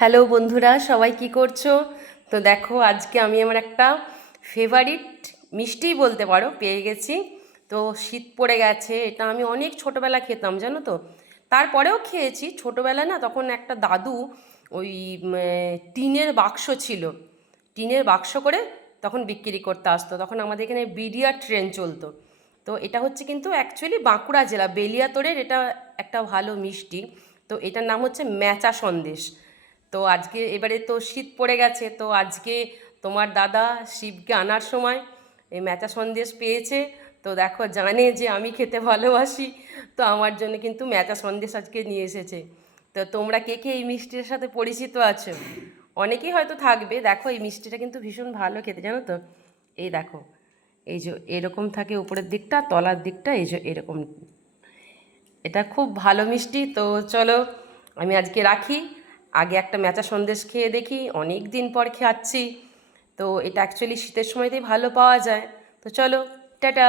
Hello বন্ধুরা, সবাই কি করছো? তো দেখো, আজকে আমি আমার একটা ফেভারিট মিষ্টিই বলতে পারো পেয়ে গেছি। তো শীত পড়ে গেছে, এটা আমি অনেক ছোটোবেলা খেতাম জানো তো। তারপরেও খেয়েছি ছোটোবেলা, না তখন একটা দাদু ওই টিনের বাক্স ছিল, টিনের বাক্স করে তখন বিক্রি করতে আসতো। তখন আমাদের এখানে বিডিআর ট্রেন চলতো। তো এটা হচ্ছে কিন্তু অ্যাকচুয়ালি বাঁকুড়া জেলা বেলিয়াতোড়ের এটা একটা ভালো মিষ্টি। তো এটার নাম হচ্ছে ম্যাচা সন্দেশ। তো আজকে এবারে তো শীত পড়ে গেছে, তো আজকে তোমার দাদা শিবকে আনার সময় এই ম্যাচা সন্দেশ পেয়েছে। তো দেখো, জানে যে আমি খেতে ভালোবাসি, তো আমার জন্য কিন্তু ম্যাচা সন্দেশ আজকে নিয়ে এসেছে। তো তোমরা কে কে এই মিষ্টির সাথে পরিচিত আছো? অনেকেই হয়তো থাকবে। দেখো, এই মিষ্টিটা কিন্তু ভীষণ ভালো খেতে, জানো তো। এই দেখো, এই যে এরকম থাকে উপরের দিকটা, তলার দিকটা এই যে এরকম। এটা খুব ভালো মিষ্টি। তো চলো, আমি আজকে রাখি, আগে একটা ম্যাচা সন্দেশ খেয়ে দেখি, অনেক দিন পর খাচ্ছি। তো এটা অ্যাকচুয়ালি শীতের সময়তেই ভালো পাওয়া যায়। তো চলো, টাটা।